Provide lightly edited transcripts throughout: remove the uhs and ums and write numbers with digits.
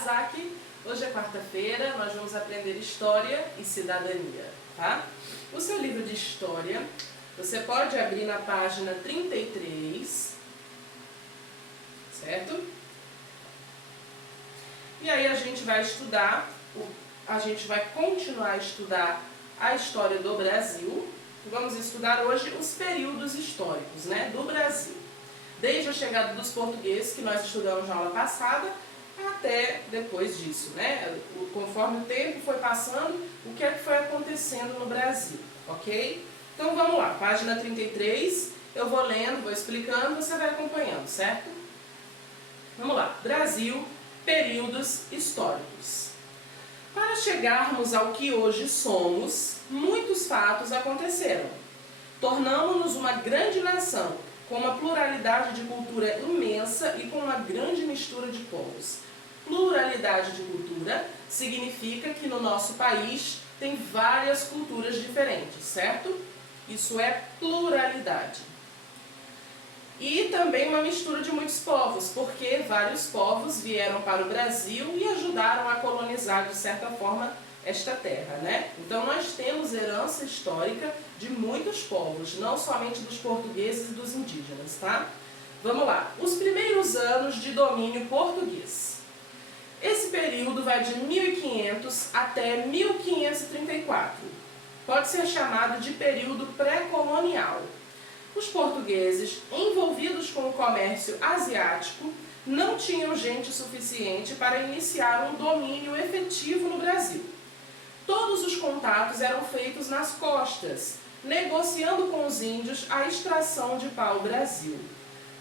Kawasaki. Hoje é quarta-feira, nós vamos aprender História e Cidadania, tá? O seu livro de História, você pode abrir na página 33, certo? E aí a gente vai continuar a estudar a história do Brasil. Vamos estudar hoje os períodos históricos, né, do Brasil. Desde a chegada dos portugueses, que nós estudamos na aula passada, até depois disso, né? Conforme o tempo foi passando, o que é que foi acontecendo no Brasil, ok? Então vamos lá, página 33, eu vou lendo, vou explicando, você vai acompanhando, certo? Vamos lá, Brasil, períodos históricos. Para chegarmos ao que hoje somos, muitos fatos aconteceram. Tornamo-nos uma grande nação, com uma pluralidade de cultura imensa e com uma grande mistura de povos. Pluralidade de cultura significa que no nosso país tem várias culturas diferentes, certo? Isso é pluralidade. E também uma mistura de muitos povos, porque vários povos vieram para o Brasil e ajudaram a colonizar, de certa forma, esta terra, né? Então nós temos herança histórica de muitos povos, não somente dos portugueses e dos indígenas, tá? Vamos lá, os primeiros anos de domínio português. Esse período vai de 1500 até 1534. Pode ser chamado de período pré-colonial. Os portugueses, envolvidos com o comércio asiático, não tinham gente suficiente para iniciar um domínio efetivo no Brasil. Todos os contatos eram feitos nas costas, negociando com os índios a extração de pau-brasil.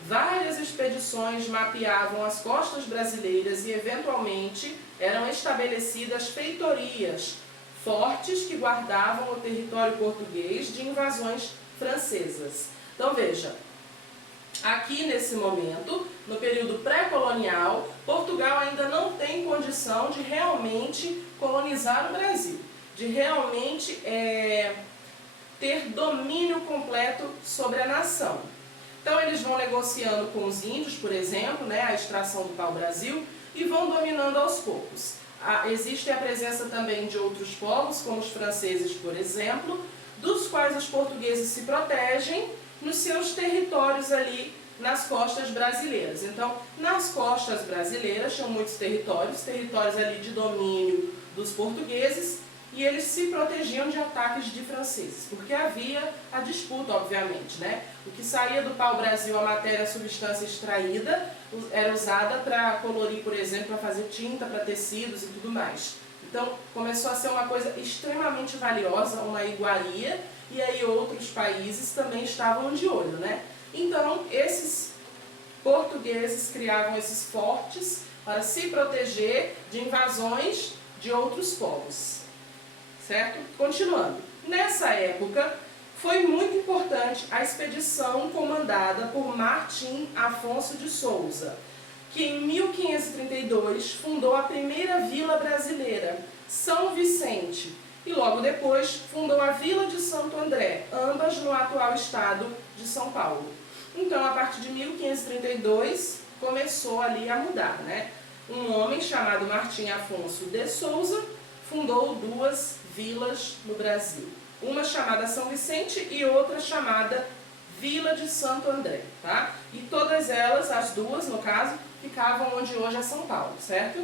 Várias expedições mapeavam as costas brasileiras e, eventualmente, eram estabelecidas feitorias, fortes que guardavam o território português de invasões francesas. Então veja, aqui nesse momento, no período pré-colonial, Portugal ainda não tem condição de realmente colonizar o Brasil, de realmente ter domínio completo sobre a nação. Então eles vão negociando com os índios, por exemplo, né, a extração do pau-brasil, e vão dominando aos poucos. Existe a presença também de outros povos, como os franceses, por exemplo, dos quais os portugueses se protegem nos seus territórios ali nas costas brasileiras. Então, nas costas brasileiras tinham muitos territórios ali de domínio dos portugueses, e eles se protegiam de ataques de franceses, porque havia a disputa, obviamente, né? O que saía do pau-brasil, a matéria, a substância extraída, era usada para colorir, por exemplo, para fazer tinta, para tecidos e tudo mais. Então, começou a ser uma coisa extremamente valiosa, uma iguaria, e aí outros países também estavam de olho, né? Então, esses portugueses criavam esses fortes para se proteger de invasões de outros povos, certo? Continuando. Nessa época, foi muito importante a expedição comandada por Martim Afonso de Souza, que em 1532 fundou a primeira vila brasileira, São Vicente, e logo depois fundou a Vila de Santo André, ambas no atual estado de São Paulo. Então, a partir de 1532, começou ali a mudar, né? Um homem chamado Martim Afonso de Souza fundou duas vilas no Brasil. Uma chamada São Vicente e outra chamada Vila de Santo André, tá? E todas elas, as duas no caso, ficavam onde hoje é São Paulo, certo?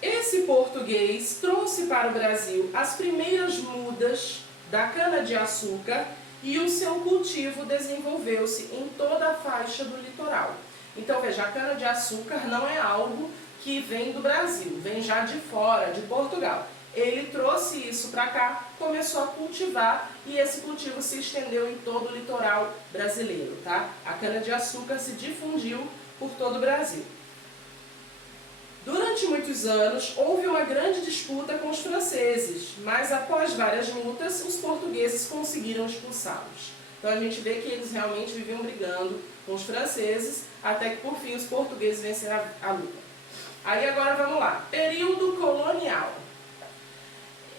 Esse português trouxe para o Brasil as primeiras mudas da cana-de-açúcar e o seu cultivo desenvolveu-se em toda a faixa do litoral. Então veja, a cana-de-açúcar não é algo que vem do Brasil, vem já de fora, de Portugal. Ele trouxe isso para cá, começou a cultivar e esse cultivo se estendeu em todo o litoral brasileiro, tá? A cana-de-açúcar se difundiu por todo o Brasil. Durante muitos anos, houve uma grande disputa com os franceses, mas após várias lutas, os portugueses conseguiram expulsá-los. Então a gente vê que eles realmente viviam brigando com os franceses, até que por fim os portugueses venceram a luta. Aí agora vamos lá, período colonial.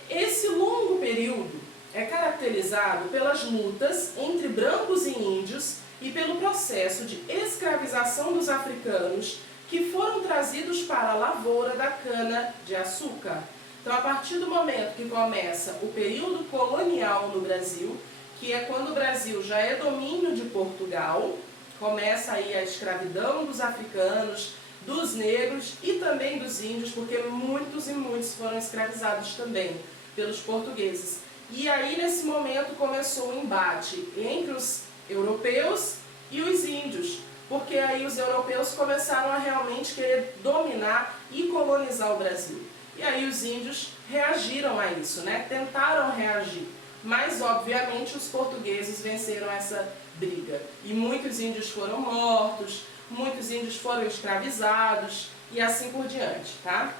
Esse longo período é caracterizado pelas lutas entre brancos e índios e pelo processo de escravização dos africanos que foram trazidos trazidos para a lavoura da cana-de-açúcar. Então, a partir do momento que começa o período colonial no Brasil, que é quando o Brasil já é domínio de Portugal, começa aí a escravidão dos africanos, dos negros e também dos índios, porque muitos e muitos foram escravizados também pelos portugueses. E aí, nesse momento, começou o embate entre os europeus e os índios, porque aí os europeus começaram a realmente querer dominar e colonizar o Brasil. E aí os índios reagiram a isso, né? Tentaram reagir, mas obviamente os portugueses venceram essa briga. E muitos índios foram mortos, muitos índios foram escravizados e assim por diante, tá?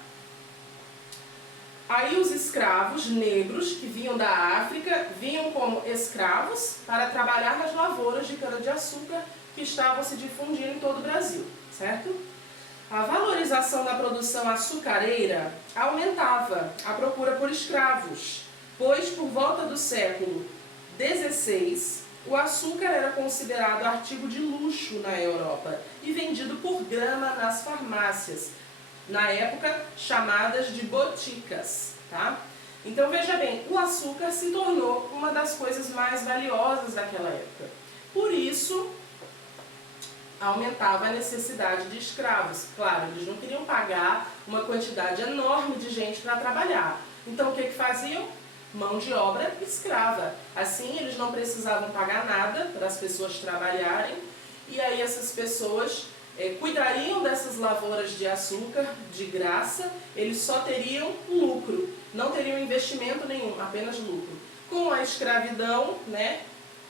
Aí os escravos negros que vinham da África vinham como escravos para trabalhar nas lavouras de cana-de-açúcar que estavam se difundindo em todo o Brasil, certo? A valorização da produção açucareira aumentava a procura por escravos, pois por volta do século XVI, o açúcar era considerado artigo de luxo na Europa e vendido por grama nas farmácias, na época chamadas de boticas, tá? Então veja bem, o açúcar se tornou uma das coisas mais valiosas daquela época. Por isso, aumentava a necessidade de escravos. Claro, eles não queriam pagar uma quantidade enorme de gente para trabalhar. Então o que faziam? Mão de obra escrava. Assim eles não precisavam pagar nada para as pessoas trabalharem, e aí essas pessoas cuidariam dessas lavouras de açúcar de graça, eles só teriam lucro, não teriam investimento nenhum, apenas lucro. Com a escravidão, né,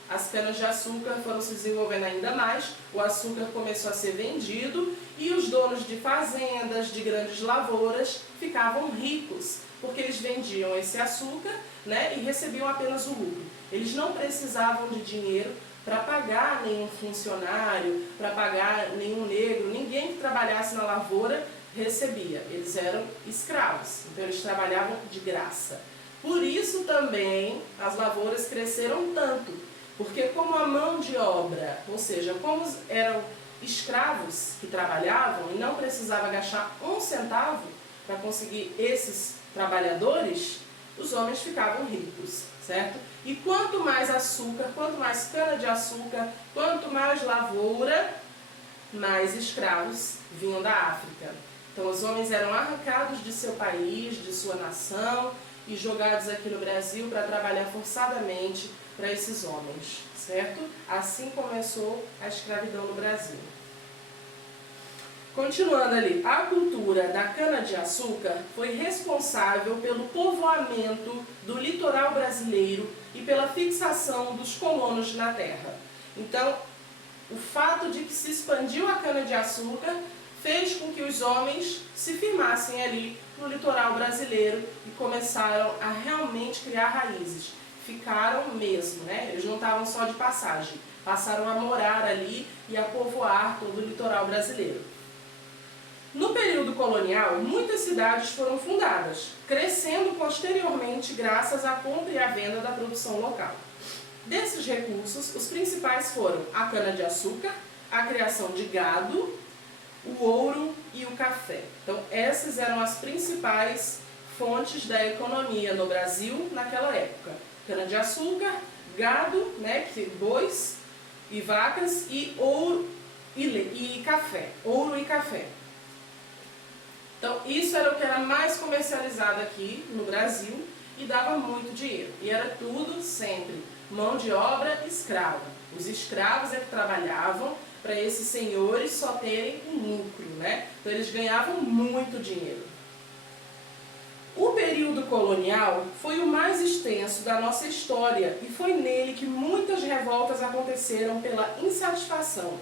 as canas-de-açúcar foram se desenvolvendo ainda mais, o açúcar começou a ser vendido e os donos de fazendas, de grandes lavouras, ficavam ricos, porque eles vendiam esse açúcar, né, e recebiam apenas o lucro. Eles não precisavam de dinheiro para pagar nenhum funcionário, para pagar nenhum negro, ninguém que trabalhasse na lavoura recebia, eles eram escravos, então eles trabalhavam de graça. Por isso também as lavouras cresceram tanto, porque como a mão de obra, ou seja, como eram escravos que trabalhavam e não precisava gastar um centavo para conseguir esses trabalhadores, os homens ficavam ricos, certo? E quanto mais açúcar, quanto mais cana-de-açúcar, quanto mais lavoura, mais escravos vinham da África. Então os homens eram arrancados de seu país, de sua nação e jogados aqui no Brasil para trabalhar forçadamente para esses homens, certo? Assim começou a escravidão no Brasil. Continuando ali, a cultura da cana-de-açúcar foi responsável pelo povoamento do litoral brasileiro e pela fixação dos colonos na terra. Então, o fato de que se expandiu a cana-de-açúcar fez com que os homens se firmassem ali no litoral brasileiro e começaram a realmente criar raízes. Ficaram mesmo, né? Eles não estavam só de passagem, passaram a morar ali e a povoar todo o litoral brasileiro. No período colonial, muitas cidades foram fundadas, crescendo posteriormente graças à compra e à venda da produção local. Desses recursos, os principais foram a cana-de-açúcar, a criação de gado, o ouro e o café. Então, essas eram as principais fontes da economia no Brasil naquela época. Cana-de-açúcar, gado, né, bois e vacas, e ouro e café. Ouro e café. Então, isso era o que era mais comercializado aqui no Brasil e dava muito dinheiro. E era tudo sempre mão de obra escrava. Os escravos é que trabalhavam para esses senhores só terem um lucro, né? Então, eles ganhavam muito dinheiro. O período colonial foi o mais extenso da nossa história e foi nele que muitas revoltas aconteceram pela insatisfação,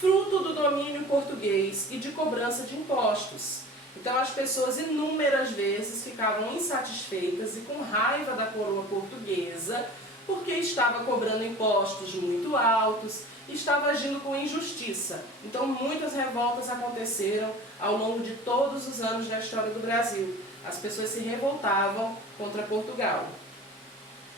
fruto do domínio português e de cobrança de impostos. Então as pessoas inúmeras vezes ficavam insatisfeitas e com raiva da coroa portuguesa porque estava cobrando impostos muito altos e estava agindo com injustiça. Então muitas revoltas aconteceram ao longo de todos os anos da história do Brasil. As pessoas se revoltavam contra Portugal.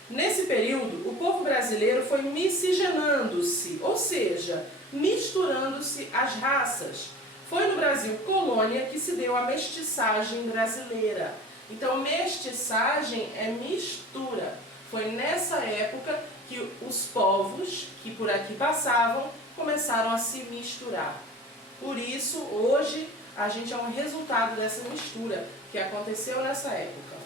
Nesse período, o povo brasileiro foi miscigenando-se, ou seja, misturando-se as raças. Foi no Brasil colônia que se deu a mestiçagem brasileira. Então, mestiçagem é mistura. Foi nessa época que os povos que por aqui passavam começaram a se misturar. Por isso, hoje, a gente é um resultado dessa mistura que aconteceu nessa época.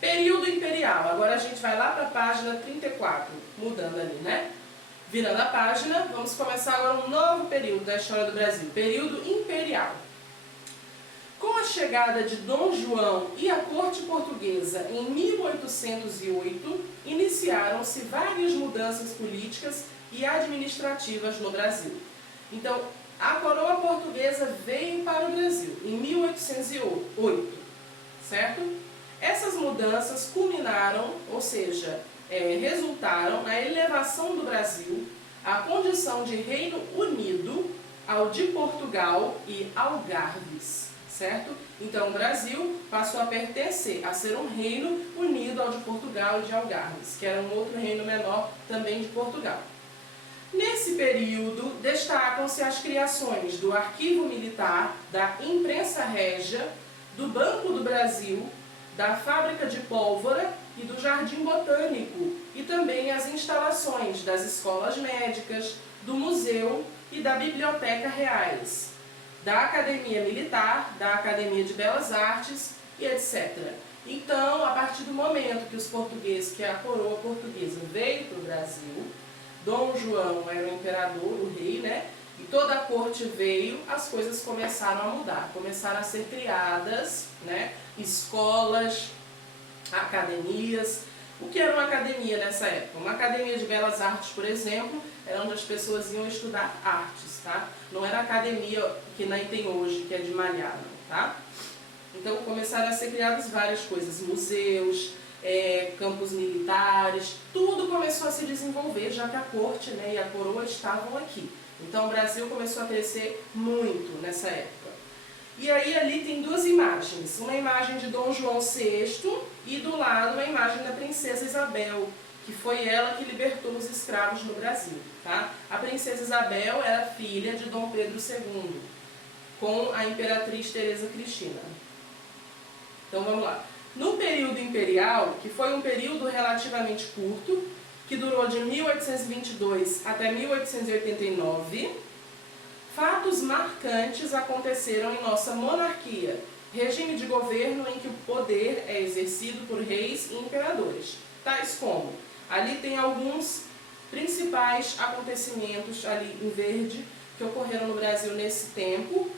Período imperial. Agora a gente vai lá para a página 34, mudando ali, né? Virando a página, vamos começar agora um novo período da história do Brasil, período imperial. Com a chegada de Dom João e a corte portuguesa em 1808, iniciaram-se várias mudanças políticas e administrativas no Brasil. Então, a coroa portuguesa veio para o Brasil em 1808, certo? Essas mudanças culminaram, ou seja, resultaram na elevação do Brasil à condição de Reino Unido ao de Portugal e Algarves. Certo? Então o Brasil passou a pertencer, a ser um reino unido ao de Portugal e de Algarves, que era um outro reino menor também de Portugal. Nesse período, destacam-se as criações do Arquivo Militar, da Imprensa Régia, do Banco do Brasil, da Fábrica de Pólvora e do Jardim Botânico, e também as instalações das escolas médicas, do Museu e da Biblioteca Reais, da Academia Militar, da Academia de Belas Artes e etc. Então, a partir do momento que os portugueses, que a coroa portuguesa veio para o Brasil, Dom João era o imperador, o rei, né? E toda a corte veio, as coisas começaram a mudar, começaram a ser criadas, né? Escolas, academias. O que era uma academia nessa época? Uma academia de belas artes, por exemplo, era onde as pessoas iam estudar artes, tá? Não era a academia que nem tem hoje, que é de malhar, não, tá? Então começaram a ser criadas várias coisas, museus, campos militares, tudo começou a se desenvolver, já que a corte, né, e a coroa estavam aqui. Então o Brasil começou a crescer muito nessa época. E aí ali tem duas imagens, uma imagem de Dom João VI e do lado uma imagem da princesa Isabel, que foi ela que libertou os escravos no Brasil. Tá? A princesa Isabel era filha de Dom Pedro II, com a imperatriz Teresa Cristina. Então vamos lá. No período imperial, que foi um período relativamente curto, que durou de 1822 até 1889, fatos marcantes aconteceram em nossa monarquia, regime de governo em que o poder é exercido por reis e imperadores, tais como, ali tem alguns principais acontecimentos ali em verde que ocorreram no Brasil nesse tempo,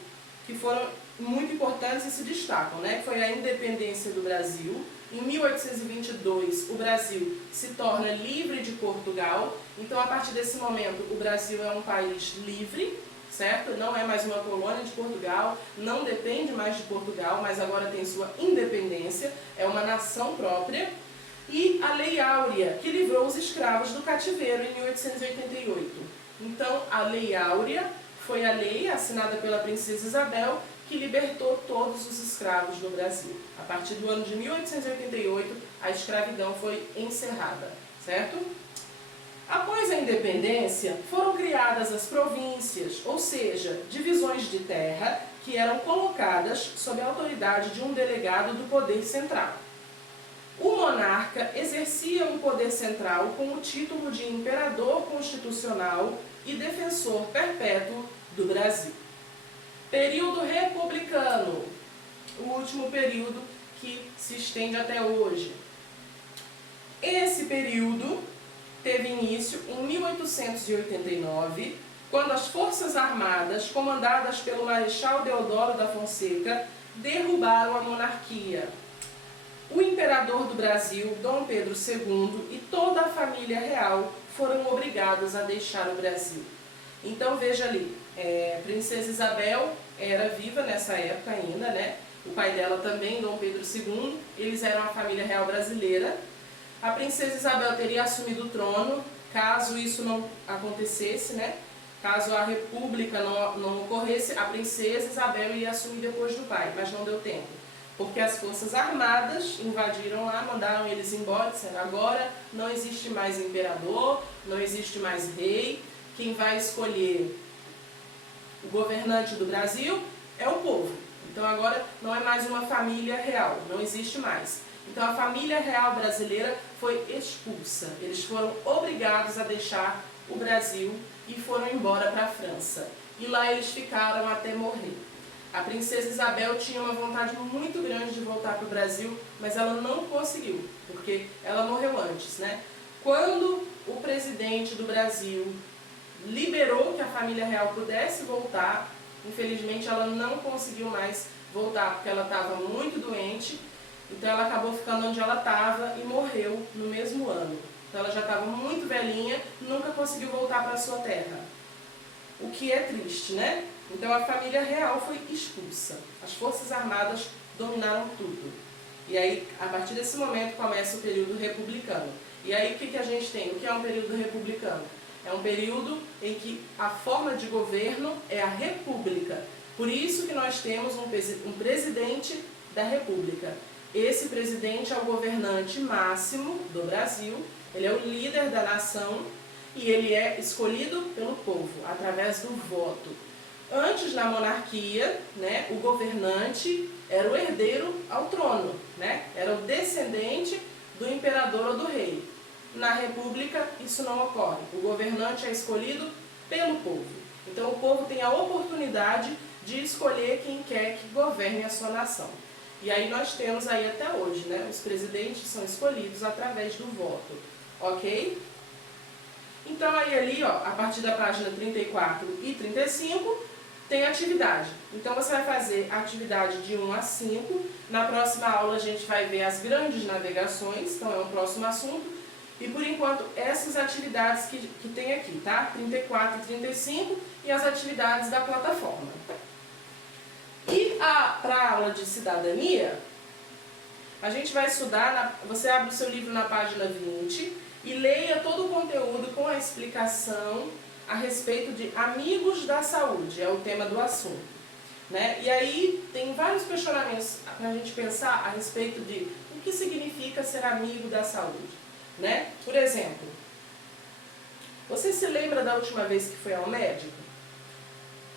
que foram muito importantes e se destacam, né? Foi a independência do Brasil. Em 1822, o Brasil se torna livre de Portugal. Então, a partir desse momento, o Brasil é um país livre, certo? Não é mais uma colônia de Portugal, não depende mais de Portugal, mas agora tem sua independência, é uma nação própria. E a Lei Áurea, que livrou os escravos do cativeiro em 1888. Então, a Lei Áurea foi a lei assinada pela princesa Isabel que libertou todos os escravos no Brasil. A partir do ano de 1888, a escravidão foi encerrada, certo? Após a independência, foram criadas as províncias, ou seja, divisões de terra que eram colocadas sob a autoridade de um delegado do poder central. O monarca exercia um poder central com o título de imperador constitucional e defensor perpétuo do Brasil. Período republicano, o último período que se estende até hoje. Esse período teve início em 1889, quando as Forças Armadas, comandadas pelo Marechal Deodoro da Fonseca, derrubaram a monarquia. O imperador do Brasil, Dom Pedro II, e toda a família real foram obrigados a deixar o Brasil. Então veja ali, Princesa Isabel era viva nessa época ainda, né? O pai dela também, Dom Pedro II, eles eram a família real brasileira. A Princesa Isabel teria assumido o trono, caso isso não acontecesse, né? Caso a república não ocorresse, a Princesa Isabel ia assumir depois do pai, mas não deu tempo. Porque as Forças Armadas invadiram lá, mandaram eles embora, disseram, agora não existe mais imperador, não existe mais rei, quem vai escolher o governante do Brasil é o povo. agora não é mais uma família real, não existe mais. Então a família real brasileira foi expulsa, eles foram obrigados a deixar o Brasil e foram embora para a França. E lá eles ficaram até morrer. A princesa Isabel tinha uma vontade muito grande de voltar para o Brasil, mas ela não conseguiu, porque ela morreu antes, né? Quando o presidente do Brasil liberou que a família real pudesse voltar, infelizmente ela não conseguiu mais voltar, porque ela estava muito doente, então ela acabou ficando onde ela estava e morreu no mesmo ano. Então ela já estava muito velhinha, nunca conseguiu voltar para a sua terra. O que é triste, né? Então a família real foi expulsa. As forças armadas dominaram tudo. E aí, a partir desse momento, começa o período republicano. E aí o que a gente tem? O que é um período republicano? É um período em que a forma de governo é a república. Por isso que nós temos um presidente da república. Esse presidente é o governante máximo do Brasil, ele é o líder da nação e ele é escolhido pelo povo, através do voto. Antes, na monarquia, né, o governante era o herdeiro ao trono, né, era o descendente do imperador ou do rei. Na república, isso não ocorre. O governante é escolhido pelo povo. Então, o povo tem a oportunidade de escolher quem quer que governe a sua nação. E aí nós temos aí até hoje, né? Os presidentes são escolhidos através do voto, ok? Então aí ali, ó, a partir da página 34 e 35, tem atividade. Então você vai fazer atividade de 1 a 5. Na próxima aula a gente vai ver as grandes navegações, então é um próximo assunto. E por enquanto, essas atividades que tem aqui, tá? 34 e 35 e as atividades da plataforma. E para a aula de cidadania, a gente vai estudar, você abre o seu livro na página 20 e leia todo o conteúdo com a explicação a respeito de amigos da saúde, é o tema do assunto, né? E aí tem vários questionamentos para a gente pensar a respeito de o que significa ser amigo da saúde, né? Por exemplo, você se lembra da última vez que foi ao médico?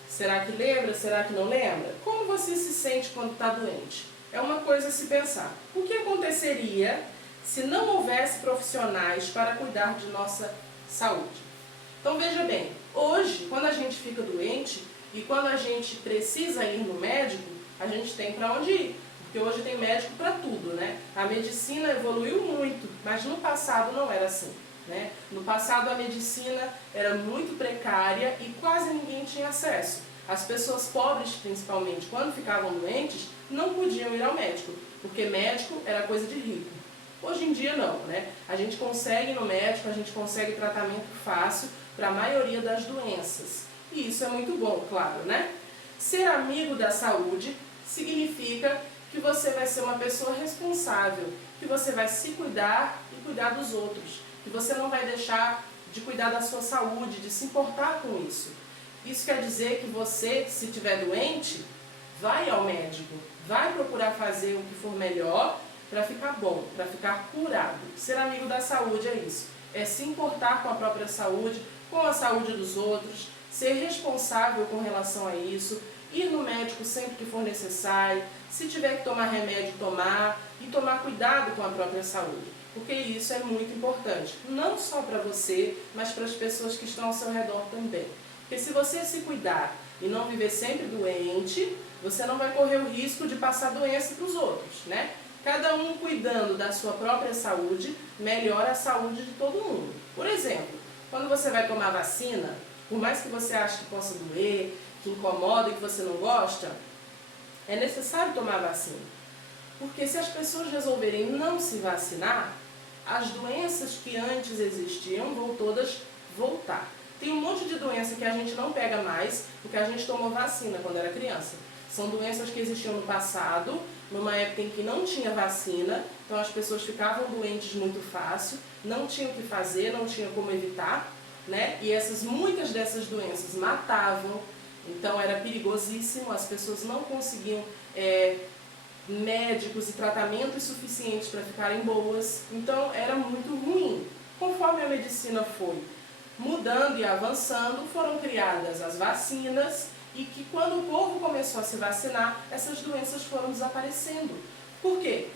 Será que lembra? Será que não lembra? Como você se sente quando está doente? É uma coisa a se pensar. O que aconteceria se não houvesse profissionais para cuidar de nossa saúde? Então veja bem, hoje, quando a gente fica doente e quando a gente precisa ir no médico, a gente tem para onde ir. Porque hoje tem médico para tudo, né? A medicina evoluiu muito, mas no passado não era assim, né? No passado a medicina era muito precária e quase ninguém tinha acesso. As pessoas pobres, principalmente, quando ficavam doentes, não podiam ir ao médico, porque médico era coisa de rico. Hoje em dia não, né? A gente consegue ir no médico, a gente consegue tratamento fácil para a maioria das doenças. E isso é muito bom, claro, né? Ser amigo da saúde significa que você vai ser uma pessoa responsável, que você vai se cuidar e cuidar dos outros, que você não vai deixar de cuidar da sua saúde, de se importar com isso. Isso quer dizer que você, se estiver doente, vai ao médico, vai procurar fazer o que for melhor para ficar bom, para ficar curado. Ser amigo da saúde é isso, é se importar com a própria saúde, com a saúde dos outros, ser responsável com relação a isso, ir no médico sempre que for necessário, se tiver que tomar remédio, tomar, e tomar cuidado com a própria saúde, porque isso é muito importante, não só para você, mas para as pessoas que estão ao seu redor também. Porque se você se cuidar e não viver sempre doente, você não vai correr o risco de passar doença para os outros, né? Cada um cuidando da sua própria saúde, melhora a saúde de todo mundo. Por exemplo, quando você vai tomar vacina, por mais que você ache que possa doer, que incomoda e que você não gosta, é necessário tomar vacina. Porque se as pessoas resolverem não se vacinar, as doenças que antes existiam vão todas voltar. Tem um monte de doença que a gente não pega mais porque a gente tomou vacina quando era criança. São doenças que existiam no passado, numa época em que não tinha vacina, então as pessoas ficavam doentes muito fácil, não tinham o que fazer, não tinham como evitar, né? E muitas dessas doenças matavam, então era perigosíssimo, as pessoas não conseguiam médicos e tratamentos suficientes para ficarem boas, então era muito ruim. Conforme a medicina foi mudando e avançando, foram criadas as vacinas e que quando o povo começou a se vacinar, essas doenças foram desaparecendo. Por quê?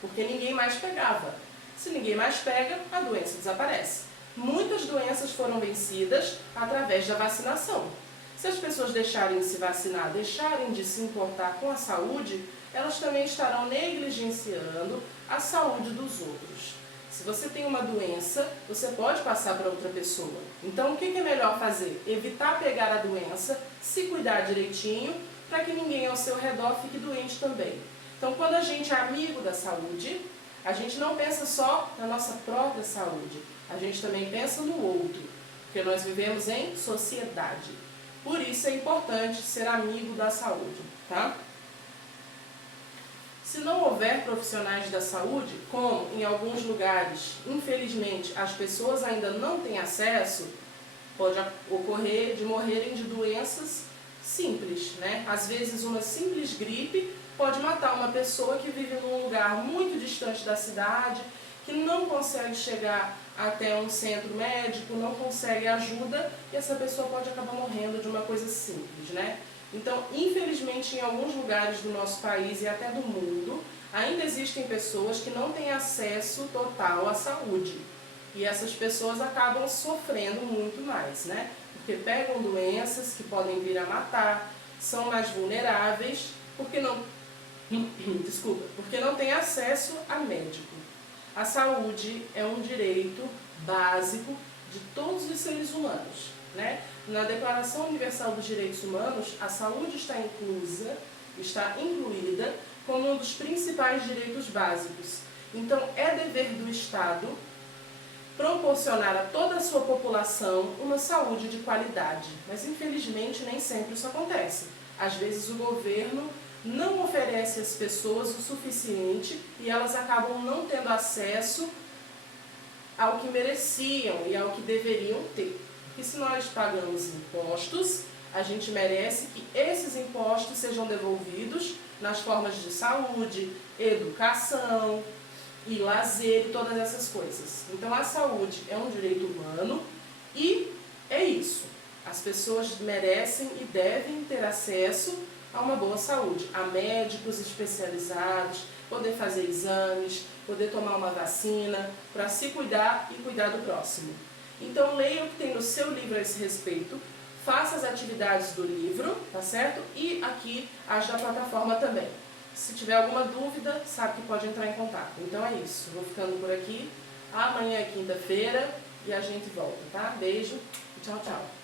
Porque ninguém mais pegava. Se ninguém mais pega, a doença desaparece. Muitas doenças foram vencidas através da vacinação. Se as pessoas deixarem de se vacinar, deixarem de se importar com a saúde, elas também estarão negligenciando a saúde dos outros. Se você tem uma doença, você pode passar para outra pessoa. Então, o que é melhor fazer? Evitar pegar a doença, se cuidar direitinho, para que ninguém ao seu redor fique doente também. Então, quando a gente é amigo da saúde, a gente não pensa só na nossa própria saúde, a gente também pensa no outro, porque nós vivemos em sociedade. Por isso é importante ser amigo da saúde, tá? Se não houver profissionais da saúde, como em alguns lugares, infelizmente, as pessoas ainda não têm acesso, pode ocorrer de morrerem de doenças simples, né? Às vezes uma simples gripe pode matar uma pessoa que vive num lugar muito distante da cidade, que não consegue chegar até um centro médico, não consegue ajuda, e essa pessoa pode acabar morrendo de uma coisa simples, né? Então, infelizmente, em alguns lugares do nosso país e até do mundo, ainda existem pessoas que não têm acesso total à saúde. E essas pessoas acabam sofrendo muito mais, né? Porque pegam doenças que podem vir a matar, são mais vulneráveis, porque não têm acesso a médico. A saúde é um direito básico de todos os seres humanos, né? Na Declaração Universal dos Direitos Humanos, a saúde está incluída como um dos principais direitos básicos. Então, é dever do Estado proporcionar a toda a sua população uma saúde de qualidade. Mas, infelizmente, nem sempre isso acontece. Às vezes, o governo não oferece às pessoas o suficiente e elas acabam não tendo acesso ao que mereciam e ao que deveriam ter. Porque se nós pagamos impostos, a gente merece que esses impostos sejam devolvidos nas formas de saúde, educação e lazer e todas essas coisas. Então a saúde é um direito humano e é isso. As pessoas merecem e devem ter acesso a uma boa saúde, a médicos especializados, poder fazer exames, poder tomar uma vacina, para se cuidar e cuidar do próximo. Então leia o que tem no seu livro a esse respeito, faça as atividades do livro, tá certo? E aqui as da plataforma também. Se tiver alguma dúvida, sabe que pode entrar em contato. Então é isso, vou ficando por aqui. Amanhã é quinta-feira e a gente volta, tá? Beijo e tchau, tchau.